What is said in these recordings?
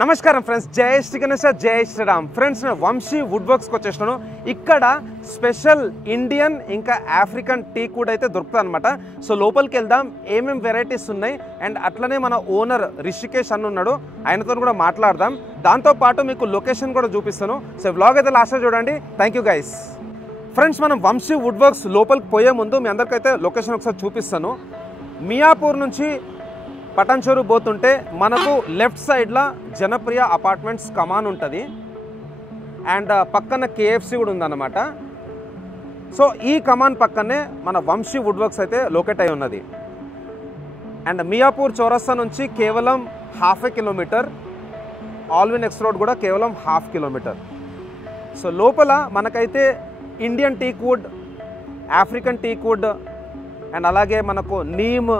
నమస్కారం ఫ్రెండ్స్, జై శ్రీ గణేశ, జై శ్రీరామ్. ఫ్రెండ్స్, నేను వంశీ వుడ్ వర్క్స్కి వచ్చేసినాను. ఇక్కడ స్పెషల్ ఇండియన్ ఇంకా ఆఫ్రికన్ టీ కూడా అయితే దొరుకుతుంది అనమాట. సో లోపలికి వెళ్దాం, ఏమేమి వెరైటీస్ ఉన్నాయి అండ్ అట్లనే మన ఓనర్ రిషికేష్ అన్న ఉన్నాడు, ఆయనతో కూడా మాట్లాడదాం. దాంతోపాటు మీకు లొకేషన్ కూడా చూపిస్తాను. సో వ్లాగ్ అయితే లాస్ట్లో చూడండి. Thank you guys. ఫ్రెండ్స్, మనం వంశీ వుడ్ వర్క్స్ లోపలికి పోయే ముందు మీ అందరికైతే లొకేషన్ ఒకసారి చూపిస్తాను. మియాపూర్ నుంచి పటాన్చెరు పోతుంటే మనకు లెఫ్ట్ సైడ్లో జనప్రియ అపార్ట్మెంట్స్ కమాన్ ఉంటుంది అండ్ పక్కన కేఎఫ్సి కూడా ఉందన్నమాట. సో ఈ కమాన్ పక్కనే మన వంశీ వుడ్ వర్క్స్ అయితే లొకేట్ అయి ఉన్నది. అండ్ మియాపూర్ చౌరస్తా నుంచి కేవలం 1/2 కిలోమీటర్, ఆల్విన్ ఎక్స్ రోడ్ కూడా కేవలం 1/2 కిలోమీటర్. సో లోపల మనకైతే Indian teak wood, African teak wood and అలాగే మనకు నీమ్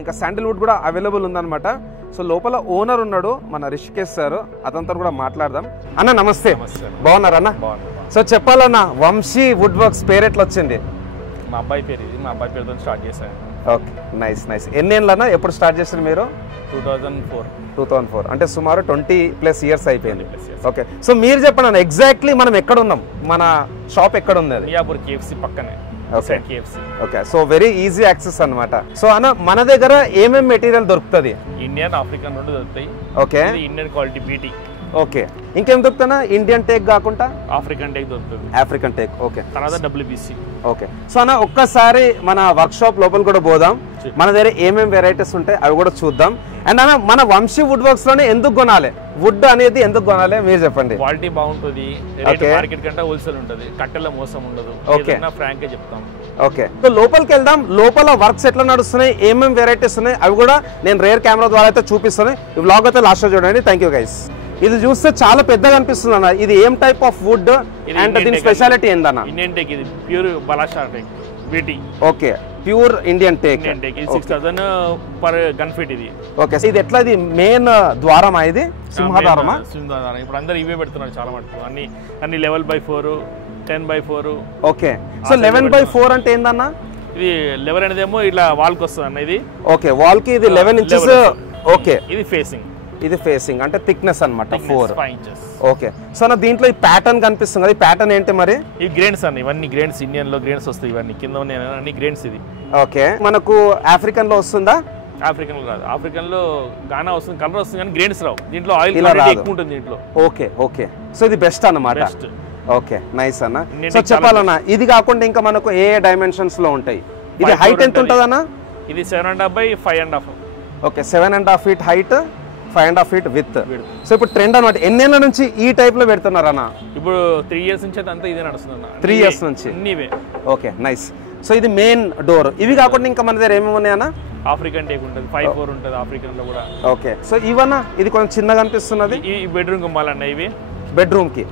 ఇంకా శాండిల్వుడ్ కూడా అవైలబుల్ ఉందన్నమాట. సో లోపల ఓనర్ ఉన్నాడు మన రిషికేష్ సార్, అతనితో కూడా మాట్లాడదాం. అన్న నమస్తే. బాగున్నారా అన్న? సో చెప్పాలన్న, వంశీ వుడ్ వర్క్స్ పేరు ఎట్లా వచ్చింది? మా అబ్బాయి పేరు ఇది, మా అబ్బాయి పేరుతో స్టార్ట్ చేశాను. Okay, nice nice. ఎన్ని ఏళ్ళన్నా ఎప్పుడు స్టార్ట్ చేశారు మీరు? 2004 అంటే సుమారు 20+ ఇయర్స్ అయిపోయింది. ఓకే, సో మీరు చెప్పండి అన్న, ఎగ్జాక్ట్లీ మనం ఎక్కడ ఉన్నాం, మన షాప్ ఎక్కడ ఉంది? మియాపూర్ కేఎఫ్సి పక్కనే. Okay, so very easy access అన్నమాట. సో అన్న, మన దగ్గర ఏమేమి మెటీరియల్ దొరుకుతుంది? ఇండియన్, ఆఫ్రికన్ రెండు దొరుకుతాయి. Okay, Indian quality BT. Okay, ఇంకేం దొరుకుతున్నా? ఇండియన్ టేక్ కాకుండా ఆఫ్రికన్ టేక్ దొరుకుతుంది. African take, okay. తర్వాత WBC. ఓకే, సో అన్న ఒక్కసారి మన వర్క్ షాప్ లోపల కూడా పోదాం. మన దగ్గర ఏమేమి వెరైటీస్ ఉంటాయి అవి కూడా చూద్దాం. అండ్ అన్న, మన వంశీ వుడ్ వర్క్స్ లోనే ఎందుకు కొనాలి? వుడ్ అనేది ఎందుకు కొనాలి మీరు చెప్పండి. క్వాలిటీ బాగుంటుంది, మార్కెట్ కంటే హోల్సేల్ ఉంటుంది, కట్టెల మోసం ఉండదు. ఓకే, ఫ్రాంక్ గా చెప్తాం. ఓకే, సో లోపలికి వెళ్దాం. లోపల వర్క్స్ ఎట్లా నడుస్తున్నాయి, ఏమేమి వెరైటీస్ ఉన్నాయి అవి కూడా నేను రేర్ కెమెరా ద్వారా అయితే చూపిస్తాను. ఈ వ్లాగ్ అయితే లాస్ట్ లో చూడండి. Thank you guys. ఇది చూస్తే చాలా పెద్దగా అనిపిస్తుంది అన్న. ఇది ఏం టైప్ ఆఫ్ వుడ్ అండ్ దీని స్పెషాలిటీ ఏందన్న? ఇండియన్ టేక్, ఇది ప్యూర్ బలాషా టేక్ బీటీ. Okay, pure Indian teak. 6000 per గన్ ఫీట్ ఇది. ఓకే, ఇది ఎట్లా? ఇది మెయిన్ ద్వారమా? ఇది సింహద్వారమా? సింహద్వారం. ఇప్పుడు అందరు ఇవే పెడుతున్నారు చాలా మటుకు. అన్ని 11/4, 10/4. ఓకే, సో 11/4 అంటే ఏందన్న? ఇది 11 అనేదేమో ఇట్లా వాల్ కి వస్తుంది అన్న. ఇది ఓకే, వాల్ కి ఇది 11 ఇంచెస్. ఓకే, ఇది ఫేసింగ్. ఇది ఫేసింగ్ అంటే థిక్నెస్ అన్నమాట, 4 ఇంచెస్. ఓకే, సో నా దీంట్లో ఈ ప్యాటర్న్ కనిపిస్తుంది కదా, ఈ ప్యాటర్న్ ఏంటి మరి? ఈ గ్రెయిన్స్ అన్న, ఇవన్నీ గ్రెయిన్స్. ఇండియన్ లో గ్రెయిన్స్ వస్తాయి, ఇవన్నీ కింద అన్ని గ్రెయిన్స్. ఇది ఓకే, మనకు ఆఫ్రికన్ లో వస్తుందా? ఆఫ్రికన్ లో రాదు. ఆఫ్రికన్ లో గానా వస్తుంది, కలర్ వస్తుంది, కానీ గ్రెయిన్స్ రావు. దీంట్లో ఆయిల్ ఎక్కువ ఉంటుంది దీంట్లో. ఓకే ఓకే, సో ఇది బెస్ట్ అన్నమాట. ఓకే, నైస్ అన్న. సో చెప్పాలన్నా, ఇది కాకుండా ఇంకా మనకు ఏ డైమెన్షన్స్ లో ఉంటాయి? ఇది హైట్ ఎంత ఉంటుంది అన్న? ఇది 7.5 by 5.5. Okay, 7.5 feet height, 5.5 feet with. So ఇప్పుడు ట్రెండ్ అనమాట. ఎన్నేళ్ళ నుంచి ఈ టైప్ లో పెడుతున్నారు అన్న? ఇప్పుడు 3 years నుంచి అంతా ఇదే నడుస్తుంది. 3 years నుంచి. Okay, nice. సో ఇది మెయిన్ డోర్. ఇవి కాకుండా ఇంకా మన దగ్గర ఏమేమి ఉన్నాయన్నా? ఆఫ్రికన్ టేక్ ఉంటుంది, 5/4 ఉంటుంది ఆఫ్రికన్ లో కూడా. ఓకే, సో ఇవన్నా, ఇది కొంచెం చిన్నగా అనిపిస్తున్నది. ఈ బెడ్రూమ్ గుమ్మాలన్న, ఇవి బెడ్రూమ్ కి.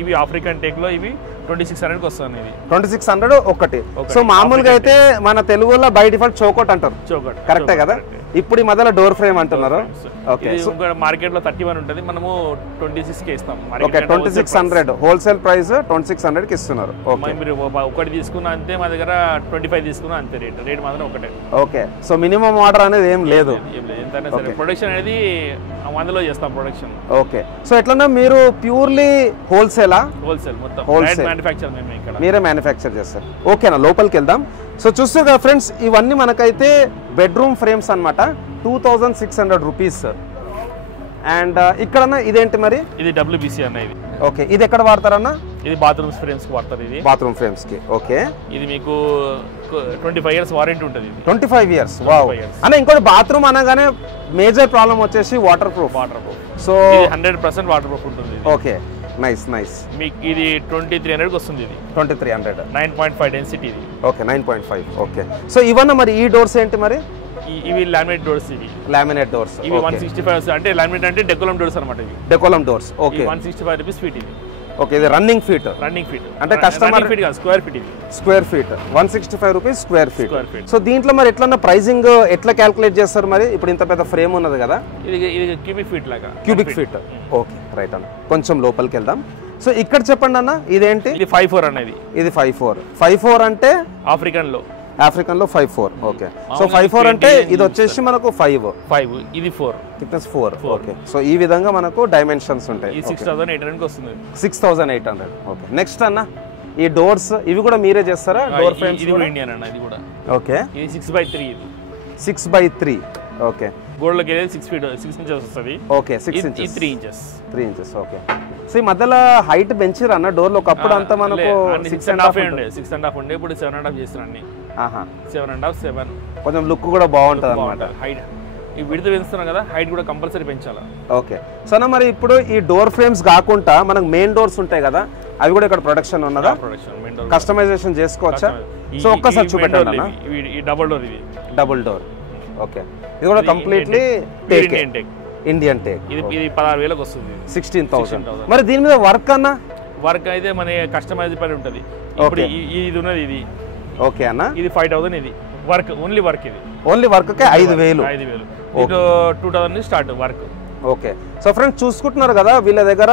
ఇవి ఆఫ్రికన్ టేక్ లో ఇవి 2600 కి వస్తుంది. ఇది 2600 ఒకటి. సో మామూలుగా అయితే మన తెలుగులో బై డిఫాల్ట్ చౌకట్ అంటారు. చౌకట్ కరెక్టే కదా? ఇప్పుడు ఈ మధ్యలో డోర్ ఫ్రేమ్ అంటున్నారు. ఓకే, మార్కెట్ లో 31 ఉంటుంది, మనము 26 కి ఇస్తాం. ఓకే, 2600 హోల్సేల్ ప్రైస్ 2600 కి ఇస్తున్నారు. మీరు ఒకటి తీసుకున్నా అంతే, మా దగ్గర 25 తీసుకున్నా అంతే. రేట్ మాత్రం ఒకటే. ఓకే, సో మినిమం ఆర్డర్ అనేది ఏం లేదు. ఎంతైనా సరే ప్రొడక్షన్ అనేది అందులో చేస్తాం ప్రొడక్షన్. ఓకే, సో ఎట్లన్నా మీరు ప్యూర్లీ హోల్సేలా? హోల్సేల్ మొత్తం, మ్యానుఫ్యాక్చర్ మీరే మ్యానుఫ్యాక్చర్ చేస్తారు. ఓకేనా, లోపలికి వెళ్దాం. సో చూస్తే కదా ఫ్రెండ్స్, ఇవన్నీ మనకైతే బెడ్రూమ్ ఫ్రేమ్స్ అన్నమాట. 2600 రూపీస్. అండ్ ఇక్కడ ఇదేంటి మరి? ఇది WBC అన్న. ఇది ఓకే, ఇది ఎక్కడ వాడతారన్నా? ఇది బాత్రూమ్ ఫ్రేమ్స్ కి వాడతారు. ఇది బాత్రూమ్ ఫ్రేమ్స్ కి. ఓకే, ఇది మీకు 25 years వారంటీ ఉంటుంది. 25 years. వావ్. అన్న, ఇంకోటి బాత్రూమ్ అనగానే మేజర్ ప్రాబ్లం వచ్చేసి waterproof. So 100% waterproof ఉంటుంది. Okay, nice nice. మీకు ఇది 2300 కి వస్తుంది. ఇది 2300. 9.5 డెన్సిటీ ఇది. ఓకే, 9.5. ఓకే, సో ఇవన్న మరి ఈ డోర్స్ ఏంటి మరి? ఇవి లామినేట్ డోర్స్. ఇవి లామినేట్ డోర్స్. ఇవి 165 అంటే లామినేట్ అంటే డెకోలం డోర్స్ అన్నమాట. ఇవి Decolam doors. Okay, 165 rupees feet ఇది. ఓకే, ఇది రన్నింగ్ ఫీట్. అంటే కస్టమర్ ఫీట్ కాదు, స్క్వేర్ ఫీట్. ఇది square feet 165 rupees square feet. So దీంట్లో మరి ఎట్లా ప్రైసింగ్ ఎట్లా క్యాల్కులేట్ చేస్తారు మరి? ఇప్పుడు ఇంత పెద్ద ఫ్రేమ్ ఉన్నది కదా, ఇది క్యూబిక్ ఫీట్ లాగా. Cubic feet. ఓకే, రైట్ అన్న. కొంచెం లోపలికి వెళ్దాం. సో ఇక్కడ చెప్పండి అన్న, ఇదేంటి? ఇది 5/4 అనేది. ఇది 5/4 అంటే ఆఫ్రికన్ లో ఆఫ్రికన్ లో 5'4". ఓకే, సో 5'4" అంటే ఇది వచ్చేసి మనకు 5 ఇది 4 థిక్నెస్ 4. ఓకే, సో ఈ విధంగా మనకు డైమెన్షన్స్ ఉంటాయి. 6800 వస్తుంది. 6800. ఓకే, నెక్స్ట్ అన్న ఈ డోర్స్ ఇవి కూడా మీరే చేస్తారా? డోర్ ఫ్రేమ్స్ ఇది కూడా ఇండియన్ అన్న, ఇది కూడా. ఓకే, ఇది 6x3. ఇది 6x3. ఓకే, గోల్డ్లోకి వెళ్ళేది 6 ఇంచెస్ వస్తుంది. Okay, 6 inches 3 inches. Okay, so ఈ మధ్యలో హైట్ పెంచారు అన్న డోర్లు. ఒకప్పుడు అంతా మనకు 6.5 ఉండే, ఇప్పుడు 7.5 చేస్తున్నారు అన్ని. 7.5 7. కొంచెం లుక్ కూడా బాగుంటుంది అన్నమాట. హైట్ ఈ విడత పెంచుతున్నాం కదా, హైట్ కూడా కంపల్సరీ పెంచాలా. ఓకే, సో మరి ఇప్పుడు ఈ డోర్ ఫ్రేమ్స్ కాకుండా మనకు మెయిన్ డోర్స్ ఉంటాయి కదా, అవి కూడా ఇక్కడ ప్రొడక్షన్ ఉన్నదా? కస్టమైజేషన్ చేసుకోవచ్చా? సో ఒక్కసారి చూపెట్టండి అన్న. ఈ డబుల్ డోర్, ఇది డబుల్ డోర్. ఓకే, ఇది కూడా కంప్లీట్లీ ఇండియన్ టేక్. ఇది 16,000కి వస్తుంది. 16,000. మరి దీని మీద వర్క్ అన్న? వర్క్ అయితే మన కస్టమైజ్ పని ఉంటుంది. ఇప్పుడు ఇది ఉన్నది ఇది. ఓకే అన్న, ఇది 5,000. ఇది వర్క్, ఓన్లీ వర్క్. ఇది ఓన్లీ వర్క్ కే 5,000. 2,000 start work. Okay, so friends చూసుకుంటున్నారు కదా, వీళ్ళ దగ్గర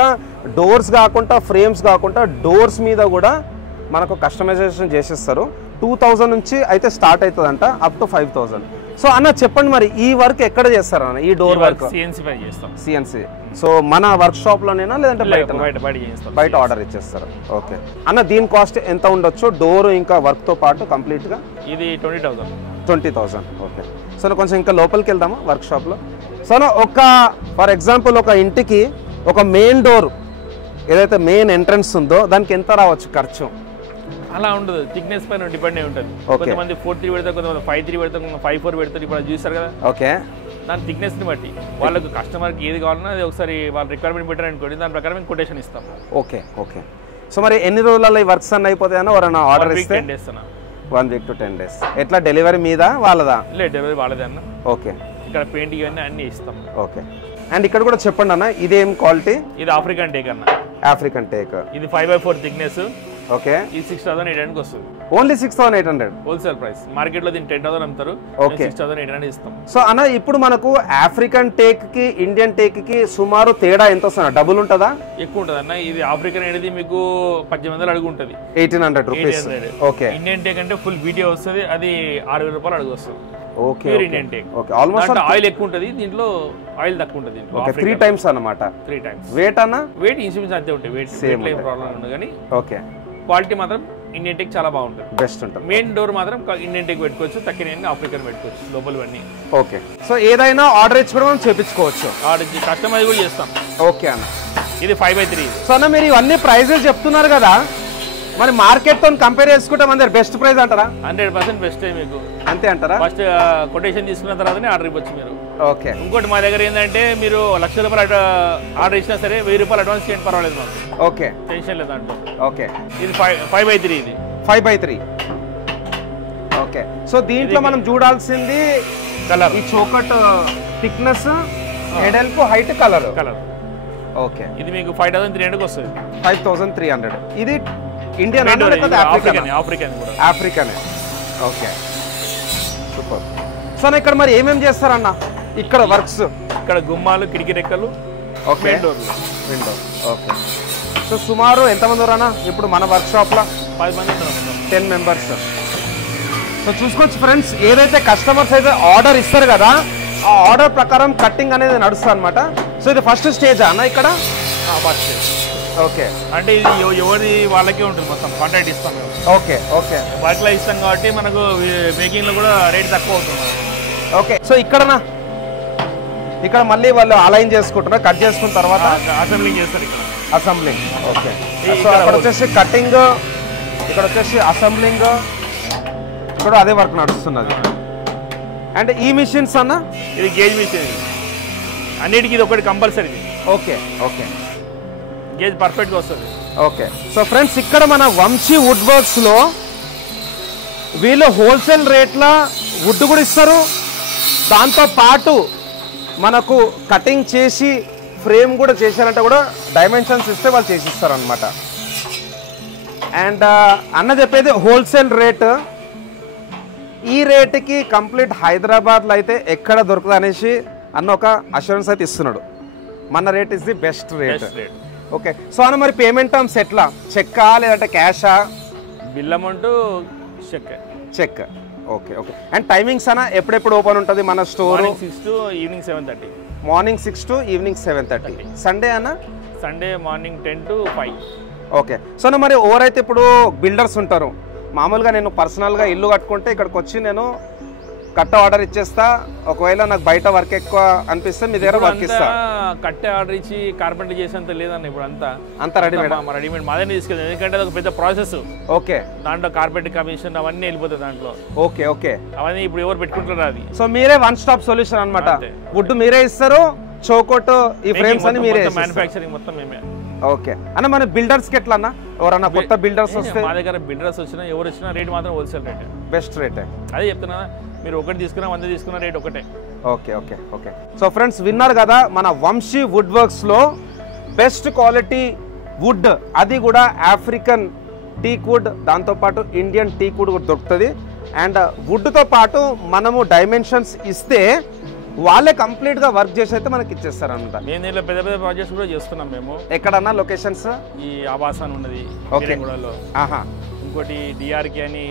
డోర్స్ కాకుండా ఫ్రేమ్స్ కాకుండా డోర్స్ మీద కూడా మనకు కస్టమైజేషన్ చేసేస్తారు. 2,000 నుంచి అయితే స్టార్ట్ అవుతుందంట, అప్ టు 5,000. సో అన్న చెప్పండి, మరి ఈ వర్క్ ఎక్కడ చేస్తారు అన్న? ఈ డోర్ వర్క్ సిఎన్సి. సో మన వర్క్ షాప్ లోనేనా లేదంటే బయట ఆర్డర్ ఇచ్చేస్తారు? ఓకే అన్న, దీని కాస్ట్ ఎంత ఉండొచ్చు డోర్ ఇంకా వర్క్ తో పాటు కంప్లీట్ గా? ఇది 20,000. ఓకే, సో కొంచెం ఇంకా లోపలికి వెళ్దామా వర్క్ షాప్ లో? సో ఒక ఫర్ ఎగ్జాంపుల్ ఒక ఇంటికి ఒక మెయిన్ డోర్ ఏదైతే మెయిన్ ఎంట్రన్స్ ఉందో దానికి ఎంత రావచ్చు ఖర్చు? అలా ఉండదు, థిక్నెస్ పైన డిపెండ్ అయి ఉంటుంది. కొంతమంది 4.3 పెడతారు, కొంతమంది 5.3 పెడతారు, 5.4 పెడతారు. ఇప్పుడు చూస్తారు కదా, ఓకే, దాని థిక్నెస్ ని బట్టి వాళ్ళకి కస్టమర్కి ఏది కావాలన్నా అది ఒకసారి వాళ్ళ రిక్వైర్మెంట్ పెట్టారు అనుకోండి, దాని ప్రకారం కొటేషన్ ఇస్తాం. ఓకే, సో మరి ఎన్ని రోజులలో ఈ వర్క్స్ అన్న అయిపోతాయన్నా? ఎవరైనా ఆర్డర్ ఇస్తే 10 days అన్న. 1 week to 10 days. ఎట్లా డెలివరీ మీద వాళ్ళదా? లేదు, డెలివరీ వాళ్ళదే అన్న. ఓకే, ఇక్కడ పెయింట్ ఇవన్నీ అన్ని ఇస్తాం. ఓకే, అండ్ ఇక్కడ కూడా చెప్పండి అన్న, ఇదేం క్వాలిటీ? ఇది ఆఫ్రికన్ టేక్ అన్న. African take. ఇది 5/4 థిక్నెస్. ఓకే, ఇది 6,800 వస్తుంది. Only 6,800 wholesale price. మార్కెట్ లో దీన్ని 10,000 అమ్ముతారు. ఓకే, 6,800 ఇస్తాం. సో అన్న ఇప్పుడు మనకు ఆఫ్రికన్ టేక్ కి ఇండియన్ టేక్ కి సుమారు తేడా ఎంత వస్తుంది? డబుల్ ఉంటుందా? ఎక్కువ ఉంటుంది అన్న. ఇది ఆఫ్రికన్ అనేది మీకు 1800 అడుగు ఉంటుంది. 1,800 రూపీస్. ఓకే, ఇండియన్ టేక్ అంటే ఫుల్ వీడియో వస్తుంది, అది 6,000 రూపాయలు అడుగు వస్తుంది. Okay, Indian teak. Okay, almost oil ఎక్కువ ఉంటుంది, దీంట్లో ఆయిల్ తక్కువ ఉంటుంది. ఓకే, 3 times అన్నమాట. 3 times. వెయిట్ అన్న? వెయిట్ ఇన్సూరెన్స్ అంతే ఉంటుంది. వెయిట్ ఏం ప్రాబ్లం ఉండదు, కానీ ఓకే, క్వాలిటీ మాత్రం ఇండియన్ టేక్ చాలా బాగుంటుంది, బెస్ట్ ఉంటుంది. మెయిన్ డోర్ మాత్రం ఇండియన్ టేక్ పెట్టుకోవచ్చు, తక్కువ ఆఫ్రికన్ పెట్టుకోవచ్చు లోపలవన్నీ. ఓకే, సో ఏదైనా ఆర్డర్ ఇచ్చి కూడా మనం చేపించుకోవచ్చు. ఆర్డర్ ఇచ్చి కస్టమైజ్ కూడా చేస్తాం. ఓకే అన్న, ఇది 5/3. సో అన్న మీరు ఇవన్నీ ప్రైజెస్ చెప్తున్నారు కదా, మరి మార్కెట్ తో కంపేర్ చేసుకుంటే మన దగ్గర బెస్ట్ ప్రైస్ అంటారా? 100% బెస్ట్ మీకు. అంతే అంటారా? ఫస్ట్ కొటేషన్ తీసుకున్న తర్వాతనే ఆర్డర్ ఇవ్వచ్చు మీరు. ఓకే, ఇంకోటి మా దగ్గర ఏంటంటే మీరు 1,00,000 రూపాయలు ఆర్డర్ ఇచ్చినా సరే 1,000 రూపాయలు అడ్వాన్స్ చేయండి, పర్వాలేదు మాకు. ఓకే, టెన్షన్ లేదు దాంట్లో. ఓకే, ఇది 5/3. ఇది 5/3. ఓకే, సో దీంట్లో మనం చూడాల్సింది కలర్, ఈ చోకట్ థిక్నెస్, ఎడల్పు, హైట్, కలర్. ఓకే, ఇది మీకు 5,300కి వస్తుంది. 5,300. ఇది Indian African. Okay, super. So ఇక్కడ మరి ఏమేమి చేస్తారన్న ఇక్కడ వర్క్స్? ఇక్కడ గుమ్మాలు, కిటికీ రెక్కలు, ఓకే, విండో. ఓకే, సో సుమారు ఎంతమంది అన్న ఇప్పుడు మన వర్క్ షాప్ లో? 10 మంది. 10 members. సో చూసుకోవచ్చు ఫ్రెండ్స్, ఏదైతే కస్టమర్స్ అయితే ఆర్డర్ ఇస్తారు కదా, ఆ ఆర్డర్ ప్రకారం కట్టింగ్ అనేది నడుస్తుంది అనమాట. సో ఇది ఫస్ట్ స్టేజ్ అన్న ఇక్కడ? First stage. ఓకే, అంటే ఇది ఎవరి వాళ్ళకే ఉంటుంది, మొత్తం కాంట్రాక్ట్ ఇస్తాం మేము. ఓకే, ఓకే, వర్క్లో ఇస్తాం కాబట్టి మనకు మేకింగ్ లో కూడా రేట్ తక్కువ అవుతుంది. ఓకే, సో ఇక్కడనా ఇక్కడ మళ్ళీ వాళ్ళు అలైన్ చేసుకుంటారు, కట్ చేసుకున్న తర్వాత అసెంబ్లింగ్ చేస్తారు. ఇక్కడ అసెంబ్లింగ్. ఓకే, సో అక్కడ వచ్చేసి కటింగ్, ఇక్కడ వచ్చేసి అసెంబ్లింగ్, ఇక్కడ అదే వర్క్ నడుస్తున్నది. అండ్ ఈ మిషన్స్ అన్న? ఇది గేజ్ మిషన్. అన్నిటికీ ఇది ఒకటి కంపల్సరీ. ఓకే, ఓకే, గేజ్ పర్ఫెక్ట్గా వస్తుంది. ఓకే, సో ఫ్రెండ్స్ ఇక్కడ మన వంశీ వుడ్ వర్క్స్ లో వీళ్ళు హోల్సేల్ రేట్ల వుడ్ కూడా ఇస్తారు, దాంతో పాటు మనకు కటింగ్ చేసి ఫ్రేమ్ కూడా చేశారంటే కూడా డైమెన్షన్స్ ఇస్తే వాళ్ళు చేసిస్తారు అనమాట. అండ్ అన్న చెప్పేది హోల్సేల్ రేట్. ఈ రేటుకి కంప్లీట్ హైదరాబాద్లో అయితే ఎక్కడ దొరుకుతుంది అనేసి అన్న ఒక అష్యూరెన్స్ అయితే ఇస్తున్నాడు. మన rate is the best rate. Okay, so అన్న మరి పేమెంట్ టర్మ్స్ ఎట్లా? చెక్కా లేదంటే క్యాషా? Bill amount cheque. Okay okay. And timings అన్న ఎప్పుడెప్పుడు ఓపెన్ ఉంటుంది మన store? 6 to evening 7:30. Morning 6 to evening 7:30. Sunday అన్న? Sunday morning 10 to 5. Okay. So మరి ఎవరైతే ఇప్పుడు బిల్డర్స్ ఉంటారు, మామూలుగా నేను పర్సనల్గా ఇల్లు కట్టుకుంటే ఇక్కడికి వచ్చి నేను కట్ట ఆర్డర్ ఇచ్చేస్తా, ఒకవేళ నాకు బయట వర్క్ ఎక్కువ అనిపిస్తే మీ దగ్గర వర్క్ ఇస్తా. కట్టే ఆర్డర్ ఇచ్చి కార్పెంటర్ చేసేంత లేదన్న ఇప్పుడు అంతా రెడీమేడ్. మాదే తీసుకెళ్ళి, ఎందుకంటే అది ఒక పెద్ద ప్రాసెస్. ఓకే. దాంట్లో కార్పెంటర్ కమిషన్ అవన్నీ వెళ్ళిపోతాయి దాంట్లో. Okay okay. అవన్నీ ఇప్పుడు ఎవరు పెట్టుకుంటారు అది. సో మీరే వన్ స్టాప్ సొల్యూషన్ అన్నమాట. వుడ్ మీరే ఇస్తారు, చౌకోట్ ఈ ఫ్రేమ్స్ అన్ని మీరే, మ్యానుఫ్యాక్చరింగ్ మొత్తం మేమే. ఓకే అన్న. మన బిల్డర్స్ కి ఎట్లా అన్న? ఎవరన్నా కొత్త బిల్డర్స్ వస్తే? మా దగ్గర బిల్డర్స్ వచ్చినా ఎవరు వచ్చినా రేట్ మాత్రం హోల్సేల్ రేట్, బెస్ట్ రేట్. అదే చెప్తున్నా, మీరు ఒకటి తీసుకున్నా 100 తీసుకున్న రేట్ ఒకటే. Okay okay okay. So friends విన్నారు కదా, మన వంశీ వుడ్ వర్క్స్ లో బెస్ట్ క్వాలిటీ వుడ్, అది కూడా ఆఫ్రికన్ టీక్ వుడ్, దాంతోపాటు ఇండియన్ టీక్ వుడ్ కూడా దొరుకుతుంది. అండ్ వుడ్తో పాటు మనము డైమెన్షన్స్ ఇస్తే వాళ్ళే కంప్లీట్ గా వర్క్ చేసి అయితే మనకి ఇచ్చేస్తారు అనమాట. మేము దీంట్లో పెద్ద పెద్ద ప్రాజెక్ట్స్ కూడా చేస్తున్నాం మేము. ఎక్కడన్నా లొకేషన్స్? ఈ ఆవాసాన్ ఉన్నది కూడా, ఇంకోటి డిఆర్కే అని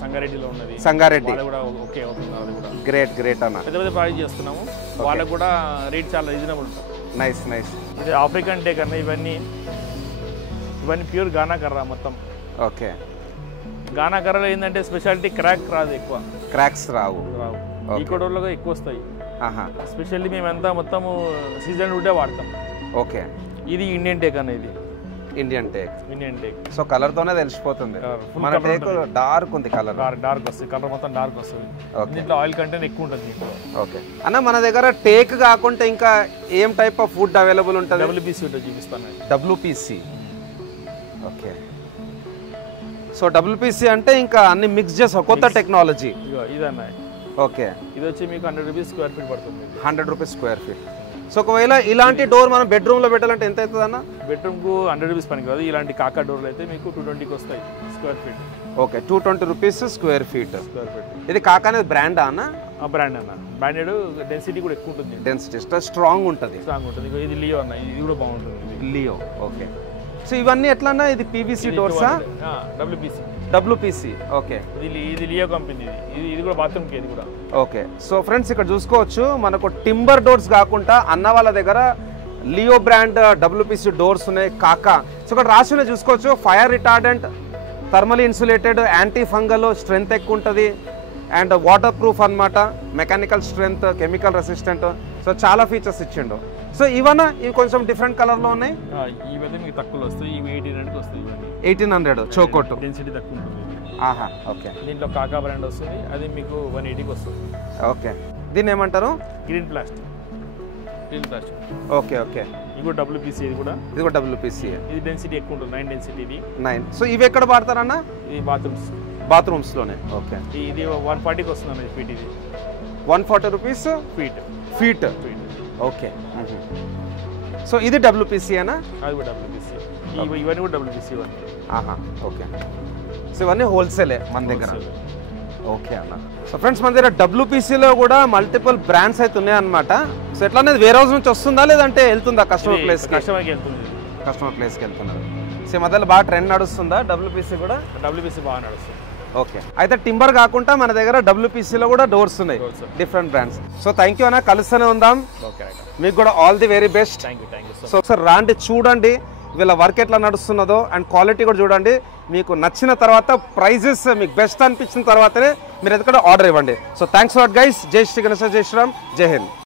సంగారెడ్డిలో ఉన్నది, సంగారెడ్డి కూడా ఓకే అవుతుంది. అది కూడా గ్రేట్ గ్రేట్ అన్న. పెద్ద పెద్ద ప్రాజెక్ట్ చేస్తున్నాము, వాళ్ళకు కూడా రేట్ చాలా రీజనబుల్ ఉంటుంది. Nice nice. ఇది ఆఫ్రికన్ టేక్ అన్న, ఇవన్నీ ప్యూర్ గానా కర్ర మొత్తం. ఓకే. గానా కర్రలో ఏంటంటే స్పెషాలిటీ క్రాక్ రాదు, ఎక్కువ క్రాక్స్ రావు. ఈ కొడవల్లో ఎక్కువ వస్తాయి. స్పెషల్లీ మేమంతా మొత్తము సీజన్ వుడ్డే వాడతాం. ఓకే. ఇది ఇండియన్ టేక్ అనేది, Indian teak. Indian teak. So colour తోనే తెలిసిపోతుంది. మన టేక్ డార్క్ ఉంది, కలర్ డార్క్ వస్తుంది, కలర్ మొత్తం డార్క్ వస్తుంది. దీంట్లో ఆయిల్ కంటెంట్ ఎక్కువ ఉంటుంది దీంట్లో. ఓకే అన్న. మన దగ్గర టేక్ కాకుండా ఇంకా ఏం టైప్ ఆఫ్ వుడ్ అవైలబుల్ ఉంటుంది? WPC చూపిస్తాను. WPC. ఓకే. సో WPC అంటే ఇంకా అన్ని మిక్స్ చేసా, కొత్త టెక్నాలజీ ఇదన్న. ఓకే. ఇది వచ్చి మీకు 100 రూపీస్ స్క్వేర్ ఫీట్ పడుతుంది. 100 రూపీస్ స్క్వేర్ ఫీట్. సో ఒకవేళ ఇలాంటి డోర్ మనం బెడ్రూమ్ లో పెట్టాలంటే ఎంత అవుతుంది అన్న? బెడ్రూమ్ కు 100 రూపీస్ పనికి రాదు. ఇలాంటి కాకా డోర్లు అయితే మీకు 220కి వస్తాయి square feet. Okay. 220 rupees square feet. ఇది కాకా అనేది బ్రాండా అన్న? బ్రాండ్ అన్న. బ్రాండెడ్, డెన్సిటీ కూడా ఎక్కువ ఉంటుంది. డెన్సిటీ స్ట్రాంగ్ ఉంటుంది. స్ట్రాంగ్ ఉంటుంది. ఇది లియో అన్న, ఇది కూడా బాగుంటుంది. లియో. ఓకే. సో ఇవన్నీ ఎట్లా అన్న? ఇది PVC డోర్సా? WPC. ఓకే. ఇది లియో కంపెనీ. ఇది కూడా బాత్రూమ్ కి, ఇది కూడా. ఓకే. సో ఫ్రెండ్స్ ఇక్కడ చూసుకోవచ్చు, మనకు టింబర్ డోర్స్ కాకుండా అన్న వాళ్ళ దగ్గర లియో బ్రాండ్ WPC డోర్స్ ఉన్నాయి, కాకా. సో ఇక్కడ రాసిన చూసుకోవచ్చు, fire retardant, thermal insulated, anti fungal, strength ఎక్కువ ఉంటుంది, అండ్ వాటర్ ప్రూఫ్ అన్నమాట, mechanical strength, chemical resistant. So చాలా ఫీచర్స్ ఇచ్చిండు. సో ఇవన్నా ఇవి కొంచెం డిఫరెంట్ కలర్లో ఉన్నాయి. ఇవైతే మీకు తక్కువలో వస్తాయి. ఇవి 1800కి వస్తాయి. 1800 చోకోట్. డెన్సిటీ తక్కువ ఉంటుంది. ఆహా. ఓకే. దీంట్లో కాకా బ్రాండ్ వస్తుంది, అది మీకు 180కి వస్తుంది. ఓకే. దీన్ని ఏమంటారు? Green plastic. Okay okay. ఇది కూడా WPC. ఇది కూడా WPC. ఇది డెన్సిటీ ఎక్కువ ఉంటుంది, 9 డెన్సిటీ. ఇది 9. సో ఇవి ఎక్కడ వాడతారన్నా? ఇది బాత్రూమ్స్ లోనే. ఓకే. ఇది 140కి వస్తుంది ఫీట్. ఇది 140 రూపీస్ ఫీట్. ఓకే. సో ఇది WPC అనా? అది కూడా WPC. ఇవన్నీ కూడా WPC. ఆహా. ఓకే. సో ఇవన్నీ హోల్సేలే మన దగ్గర. ఓకే అన్న. సో ఫ్రెండ్స్ మన దగ్గర WPCలో కూడా మల్టిపుల్ బ్రాండ్స్ అయితే ఉన్నాయన్నమాట. సో ఎట్లా అనేది వేర్ హౌస్ నుంచి వస్తుందా లేదంటే వెళ్తుందా కస్టమర్ ప్లేస్కి? కస్టమర్ ప్లేస్కి వెళ్తున్నారు. సో మధ్యలో బాగా ట్రెండ్ నడుస్తుందా WPC కూడా? WPC బాగా నడుస్తుంది. ఓకే. అయితే టింబర్ కాకుండా మన దగ్గర WPCలో కూడా డోర్స్ ఉన్నాయి, different brands. So thank you అన్న, కలుస్తూనే ఉందాం. మీకు కూడా all the very best. So ఒకసారి రాండి, చూడండి వీళ్ళ వర్క్ ఎట్లా నడుస్తున్నదో, అండ్ క్వాలిటీ కూడా చూడండి. మీకు నచ్చిన తర్వాత ప్రైజెస్ మీకు బెస్ట్ అనిపించిన తర్వాతనే మీరు ఎక్కడ ఆర్డర్ ఇవ్వండి. So thanks lot guys. జై శ్రీ గణేశ, జై శ్రీరామ్, జై హింద్.